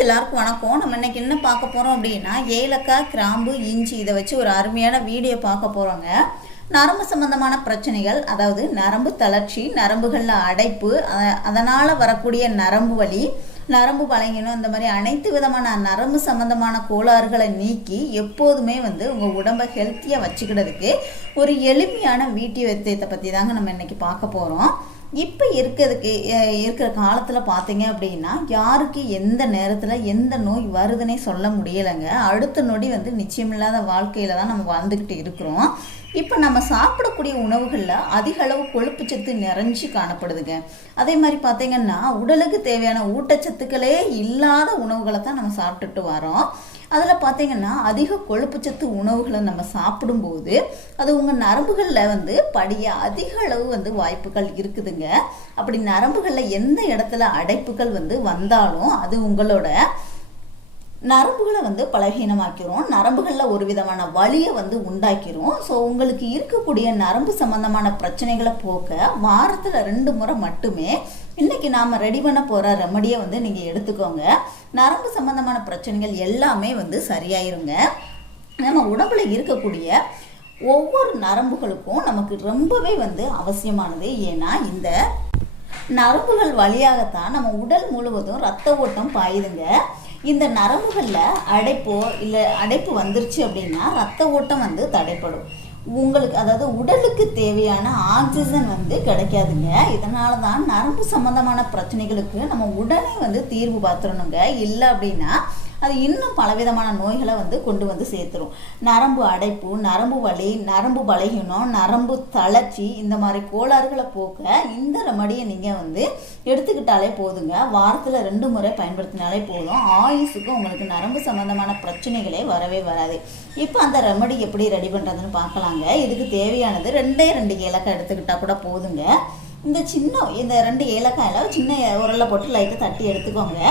Friends எல்லாருக்கும் வணக்கம். நம்ம இன்னைக்கு என்ன பார்க்க போகிறோம் அப்படின்னா ஏலக்காய் கிராம்பு இஞ்சி இதை வச்சு ஒரு அருமையான வீடியோ பார்க்க போகிறோங்க நரம்பு சம்பந்தமான பிரச்சனைகள் அதாவது நரம்பு தளர்ச்சி நரம்புகளில் அடைப்பு அதனால் வரக்கூடிய நரம்பு வலி நரம்பு பழங்கினும் இந்த மாதிரி அனைத்து விதமான நரம்பு சம்பந்தமான கோளாறுகளை நீக்கி எப்போதுமே வந்து உங்கள் உடம்பை ஹெல்த்தியாக வச்சுக்கிறதுக்கு ஒரு எளிமையான வீட்டு வைத்தியத்தை பற்றி தாங்க நம்ம இன்னைக்கு பார்க்க போகிறோம் இப்போ இருக்கிறதுக்கு இருக்கிற காலத்தில் பார்த்தீங்க அப்படின்னா யாருக்கு எந்த நேரத்தில் எந்த நோய் வருதுன்னே சொல்ல முடியலைங்க. அடுத்த நொடி வந்து நிச்சயமில்லாத வாழ்க்கையில் தான் நம்ம வாழ்ந்துக்கிட்டு இருக்கிறோம். இப்போ நம்ம சாப்பிடக்கூடிய உணவுகளில் அதிக அளவு கொழுப்புச்சத்து நிறைஞ்சு காணப்படுதுங்க. அதே மாதிரி பார்த்தீங்கன்னா உடலுக்கு தேவையான ஊட்டச்சத்துக்களே இல்லாத உணவுகளை தான் நம்ம சாப்பிட்டுட்டு வரோம் அதில் பார்த்தீங்கன்னா அதிக கொழுப்புச்சத்து உணவுகளை நம்ம சாப்பிடும்போது அது உங்கள் நரம்புகளில் வந்து படிய அதிக அளவு வந்து வாய்ப்புகள் இருக்குதுங்க. அப்படி நரம்புகளில் எந்த இடத்துல அடைப்புகள் வந்து வந்தாலும் அது உங்களோட நரம்புகளை வந்து பலகீனமாக்கிறோம். நரம்புகளில் ஒரு விதமான வலியை வந்து உண்டாக்கிறோம். ஸோ உங்களுக்கு இருக்கக்கூடிய நரம்பு சம்பந்தமான பிரச்சனைகளை போக்க வாரத்தில் ரெண்டு முறை மட்டுமே இன்னைக்கு நாம் ரெடி பண்ண போகிற ரெமடியை வந்து நீங்கள் எடுத்துக்கோங்க. நரம்பு சம்பந்தமான பிரச்சனைகள் எல்லாமே வந்து சரியாயிருங்க. நம்ம உடம்புல இருக்கக்கூடிய ஒவ்வொரு நரம்புகளுக்கும் நமக்கு ரொம்பவே வந்து அவசியமானது ஏன்னா இந்த நரம்புகள் வழியாகத்தான் நம்ம உடல் முழுவதும் ரத்த ஓட்டம் பாயுதுங்க. இந்த நரம்புகளில் அடைப்போ இல்லை அடைப்பு வந்துருச்சு அப்படின்னா ரத்த ஓட்டம் வந்து தடைப்படும். உங்களுக்கு அதாவது உடலுக்கு தேவையான ஆக்சிஜன் வந்து கிடைக்காதுங்க. இதனால தான் நரம்பு சம்பந்தமான பிரச்சனைகளுக்கு நம்ம உடனே வந்து தீர்வு பார்த்துடணுங்க. இல்லை அப்படின்னா அது இன்னும் பலவிதமான நோய்களை வந்து கொண்டு வந்து சேர்த்துரும். நரம்பு அடைப்பு நரம்பு வலி நரம்பு பலகீனம் நரம்பு தளர்ச்சி இந்த மாதிரி கோளாறுகளை போக்க இந்த ரெமடியை நீங்கள் வந்து எடுத்துக்கிட்டாலே போதுங்க. வாரத்தில் ரெண்டு முறை பயன்படுத்தினாலே போதும். ஆயுசுக்கு உங்களுக்கு நரம்பு சம்மந்தமான பிரச்சனைகளே வரவே வராது. இப்போ அந்த ரெமடி எப்படி ரெடி பண்ணுறதுன்னு பார்க்கலாங்க. இதுக்கு தேவையானது ரெண்டே ரெண்டு ஏலக்காய் எடுத்துக்கிட்டால் கூட போதுங்க. இந்த சின்ன இந்த ரெண்டு ஏலக்காயில் சின்ன உரலை போட்டு லைட்டாக தட்டி எடுத்துக்கோங்க.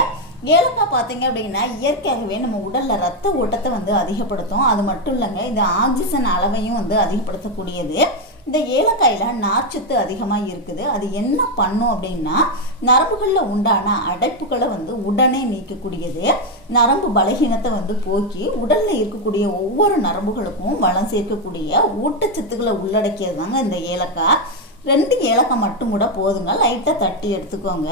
ஏலக்காய் பார்த்தீங்க அப்படின்னா இயற்கையாகவே நம்ம உடலில் ரத்த ஓட்டத்தை வந்து அதிகப்படுத்தும். அது மட்டும் இல்லைங்க இந்த ஆக்சிஜன் அளவையும் வந்து அதிகப்படுத்தக்கூடியது. இந்த ஏலக்காயில் நார்ச்சத்து அதிகமாக இருக்குது. அது என்ன பண்ணும் அப்படின்னா நரம்புகளில் உண்டான அடைப்புகளை வந்து உடனே நீக்கக்கூடியது. நரம்பு பலகீனத்தை வந்து போக்கி உடலில் இருக்கக்கூடிய ஒவ்வொரு நரம்புகளுக்கும் வளம் சேர்க்கக்கூடிய ஊட்டச்சத்துக்களை உள்ளடக்கியது தாங்க இந்த ஏலக்காய். ரெண்டு ஏலக்காய் மட்டும் கூட போதுங்க லைட்டாக தட்டி எடுத்துக்கோங்க.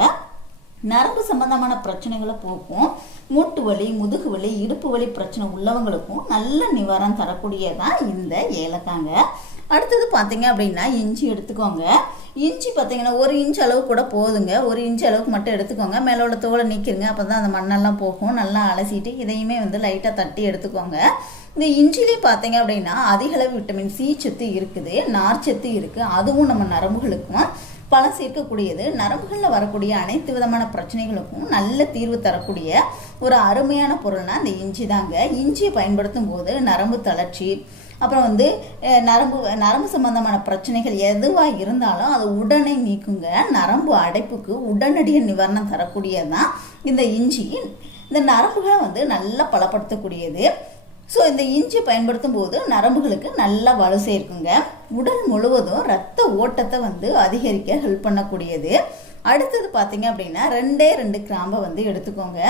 நரம்பு சம்பந்தமான பிரச்சனைகளை போக்கும். மூட்டு வலி முதுகு வலி இடுப்பு வலி பிரச்சனை உள்ளவங்களுக்கும் நல்ல நிவாரணம் தரக்கூடியதான் இந்த ஏலக்காங்க. அடுத்தது பார்த்தீங்க அப்படின்னா இஞ்சி எடுத்துக்கோங்க. இஞ்சி பார்த்தீங்கன்னா ஒரு இன்ச் அளவு கூட போதுங்க. ஒரு இன்ச் அளவுக்கு மட்டும் எடுத்துக்கோங்க. மேலே உள்ள தோலை நீக்கிருங்க. அப்போ தான் அந்த மண்ணெல்லாம் போகும். நல்லா அலசிட்டு இதையுமே வந்து லைட்டாக தட்டி எடுத்துக்கோங்க. இந்த இஞ்சிலையும் பார்த்தீங்க அப்படின்னா அதிகளவு விட்டமின் சி சத்து இருக்குது நார்ச்சத்து இருக்குது அதுவும் நம்ம நரம்புகளுக்கும் பலம் சேர்க்கக்கூடியது நரம்புகளில் வரக்கூடிய அனைத்து விதமான பிரச்சனைகளுக்கும் நல்ல தீர்வு தரக்கூடிய ஒரு அருமையான பொருள்னா இந்த இஞ்சி தாங்க. இஞ்சியை பயன்படுத்தும் போது நரம்பு தளர்ச்சி அப்புறம் வந்து நரம்பு நரம்பு சம்பந்தமான பிரச்சனைகள் எதுவாக இருந்தாலும் அதை உடனே நீக்குங்க. நரம்பு அடைப்புக்கு உடனடியாக நிவாரணம் தரக்கூடியதுதான் இந்த இஞ்சி. இந்த நரம்புகளை வந்து நல்லா பலப்படுத்தக்கூடியது. ஸோ இந்த இஞ்சி பயன்படுத்தும் போது நரம்புகளுக்கு நல்லா வலு சேர்க்குங்க. உடல் முழுவதும் ரத்த ஓட்டத்தை வந்து அதிகரிக்க ஹெல்ப் பண்ணக்கூடியது. அடுத்தது பார்த்தீங்க அப்படின்னா ரெண்டே ரெண்டு கிராம்பை வந்து எடுத்துக்கோங்க.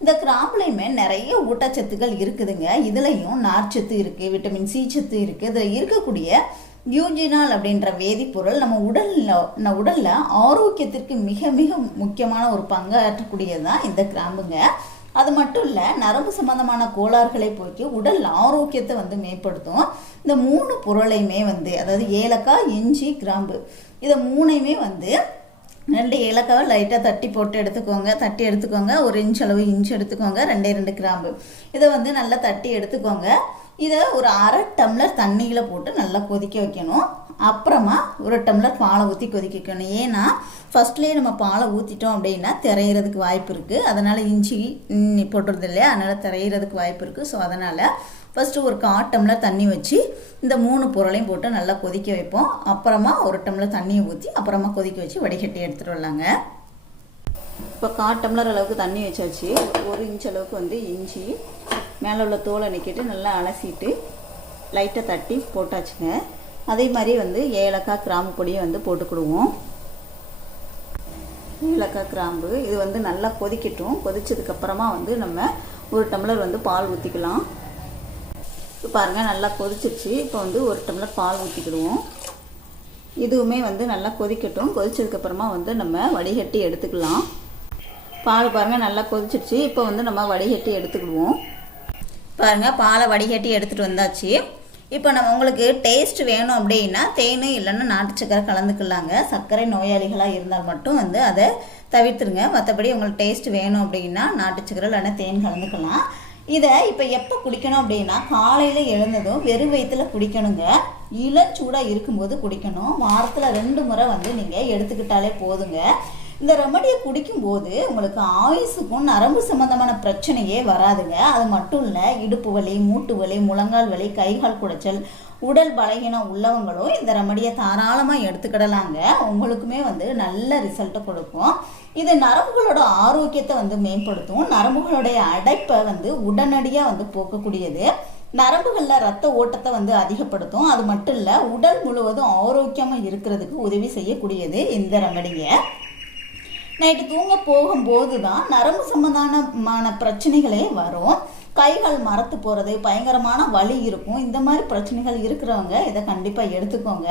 இந்த கிராம்புலையுமே நிறைய ஊட்டச்சத்துக்கள் இருக்குதுங்க. இதுலேயும் நார்ச்சத்து இருக்குது விட்டமின் சி சத்து இருக்குது இதில் இருக்கக்கூடிய யூஜினால் அப்படின்ற வேதிப்பொருள் நம்ம உடலில் உடலில் ஆரோக்கியத்திற்கு மிக மிக முக்கியமான ஒரு பங்காற்றக்கூடியது தான் இந்த கிராம்புங்க. அது மட்டும் இல்லை நரம்பு சம்பந்தமான கோளாறுகளை போக்கி உடல் ஆரோக்கியத்தை வந்து மேம்படுத்தும். இந்த மூணு பொருளையுமே வந்து அதாவது ஏலக்காய் இஞ்சி கிராம்பு இதை மூணையுமே வந்து ரெண்டு ஏலக்காவை லைட்டாக தட்டி போட்டு எடுத்துக்கோங்க. தட்டி எடுத்துக்கோங்க. ஒரு இன்ச் அளவு இன்ச் எடுத்துக்கோங்க. ரெண்டே ரெண்டு கிராம்பு. இதை வந்து நல்லா தட்டி எடுத்துக்கோங்க. இதை ஒரு அரை டம்ளர் தண்ணியில் போட்டு நல்லா கொதிக்க வைக்கணும். அப்புறமா ஒரு டம்ளர் பாலை ஊற்றி கொதிக்க வைக்கணும் ஏன்னா ஃபஸ்ட்லேயே நம்ம பாலை ஊற்றிட்டோம் அப்படின்னா திரையிறதுக்கு வாய்ப்பு இருக்குது அதனால் இஞ்சி போட்டுறது இல்லையா? அதனால் திரையிறதுக்கு வாய்ப்பு இருக்குது ஸோ அதனால் ஃபஸ்ட்டு ஒரு கால் டம்ளர் தண்ணி வச்சு இந்த மூணு பொருளையும் போட்டு நல்லா கொதிக்க வைப்போம். அப்புறமா ஒரு டம்ளர் தண்ணியை ஊற்றி அப்புறமா கொதிக்க வச்சு வடிகட்டி எடுத்துகிட்டு வரலாங்க. இப்போ கால் டம்ளர் அளவுக்கு தண்ணி வச்சாச்சு. ஒரு இன்ச் அளவுக்கு வந்து இஞ்சி மேலே உள்ள தோலை நிற்கிட்டு நல்லா அலசிட்டு லைட்டாக தட்டி போட்டாச்சுங்க. அதே மாதிரி வந்து ஏலக்காய் கிராம்பு பொடியும் வந்து போட்டுக்கிடுவோம் ஏலக்காய் கிராம்பு இது வந்து நல்லா கொதிக்கட்டும். கொதிச்சதுக்கப்புறமா வந்து நம்ம ஒரு டம்ளர் வந்து பால் ஊற்றிக்கலாம் இப்போ பாருங்கள் நல்லா கொதிச்சிருச்சு. இப்போ வந்து ஒரு டம்ளர் பால் ஊற்றிக்கிடுவோம் இதுவுமே வந்து நல்லா கொதிக்கட்டும். கொதிச்சதுக்கப்புறமா வந்து நம்ம வடிகட்டி எடுத்துக்கலாம். பால் பாருங்கள் நல்லா கொதிச்சிருச்சு. இப்போ வந்து நம்ம வடிகட்டி எடுத்துக்கிடுவோம். பாருங்கள் பாலை வடிகட்டி எடுத்துகிட்டு வந்தாச்சு. இப்போ நம்ம உங்களுக்கு டேஸ்ட் வேணும் அப்படின்னா தேன் இல்லைன்னா நாட்டு சக்கரை கலந்துக்கலாங்க. சர்க்கரை நோயாளிகளாக இருந்தால் மட்டும் வந்து அதை தவிர்த்துருங்க. மற்றபடி உங்களுக்கு டேஸ்ட் வேணும் அப்படின்னா நாட்டு சக்கரை இல்லைன்னா தேன் கலந்துக்கலாம். இதை இப்போ எப்போ குடிக்கணும் அப்படின்னா காலையில் எழுந்ததும் வெறும் வயிற்றில் குடிக்கணுங்க. இளச்சூடாக இருக்கும்போது குடிக்கணும். வாரத்தில் ரெண்டு முறை வந்து நீங்கள் எடுத்துக்கிட்டாலே போதுங்க. இந்த ரெமடியை குடிக்கும்போது உங்களுக்கு ஆயுசுக்கும் நரம்பு சம்பந்தமான பிரச்சனையே வராதுங்க. அது மட்டும் இல்லை இடுப்பு வலி மூட்டு வலி முழங்கால் வலி கைகால் குடைச்சல் உடல் பலகீனம் உள்ளவங்களும் இந்த ரெமடியை தாராளமாக எடுத்துக்கிடலாங்க. உங்களுக்குமே வந்து நல்ல ரிசல்ட்டை கொடுக்கும். இது நரம்புகளோட ஆரோக்கியத்தை வந்து மேம்படுத்தும். நரம்புகளுடைய அடைப்பை வந்து உடனடியாக வந்து போக்கக்கூடியது. நரம்புகளில் ரத்த ஓட்டத்தை வந்து அதிகப்படுத்தும். அது மட்டும் இல்லை உடல் முழுவதும் ஆரோக்கியமாக இருக்கிறதுக்கு உதவி செய்யக்கூடியது இந்த ரெமடியை நைட்டு தூங்க போகும்போது தான் நரம்பு சம்பந்தமான பிரச்சனைகளே வரும். கைகள் மரத்து போகிறது பயங்கரமான வலி இருக்கும். இந்த மாதிரி பிரச்சனைகள் இருக்கிறவங்க இதை கண்டிப்பாக எடுத்துக்கோங்க.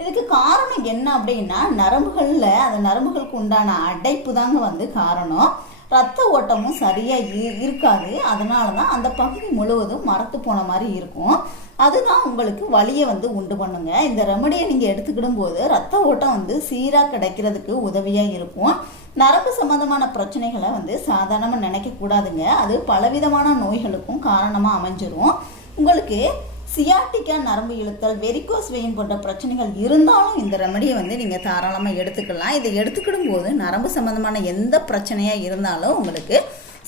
இதுக்கு காரணம் என்ன அப்படின்னா நரம்புகளில் அந்த நரம்புகளுக்கு உண்டான அடைப்பு தாங்க வந்து காரணம். ரத்த ஓட்டமும் சரியாக இருக்காது. அதனால தான் அந்த பகுதி முழுவதும் மரத்து போன மாதிரி இருக்கும். அதுதான் உங்களுக்கு வலியை வந்து உண்டு பண்ணுங்க. இந்த ரெமடியை நீங்கள் எடுத்துக்கிடும் போது ரத்த ஓட்டம் வந்து சீராக கிடைக்கிறதுக்கு உதவியாக இருக்கும். நரம்பு சம்பந்தமான பிரச்சனைகளை வந்து சாதாரணமாக நினைக்கக்கூடாதுங்க அது பலவிதமான நோய்களுக்கும் காரணமாக அமைஞ்சிரும். உங்களுக்கு சியாட்டிக்கா நரம்பு இழுத்தல் வெரிகோஸ் வெயின் போன்ற பிரச்சனைகள் இருந்தாலும் இந்த ரெமடியை வந்து நீங்கள் தாராளமாக எடுத்துக்கலாம். இதை எடுத்துக்கிடும் போது நரம்பு சம்மந்தமான எந்த பிரச்சனையாக இருந்தாலும் உங்களுக்கு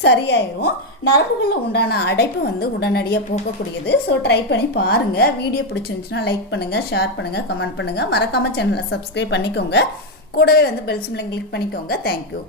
சரியாயிரும். நரம்புகளில் உண்டான அடைப்பு வந்து உடனடியாக போக்கக்கூடியது ஸோ ட்ரை பண்ணி பாருங்கள் வீடியோ பிடிச்சிருந்துச்சுன்னா லைக் பண்ணுங்கள் ஷேர் பண்ணுங்கள் கமெண்ட் பண்ணுங்கள் மறக்காமல் சேனலை சப்ஸ்கிரைப் பண்ணிக்கோங்க. கூடவே வந்து பெல் கிளிக் பண்ணிக்கோங்க. தேங்க்யூ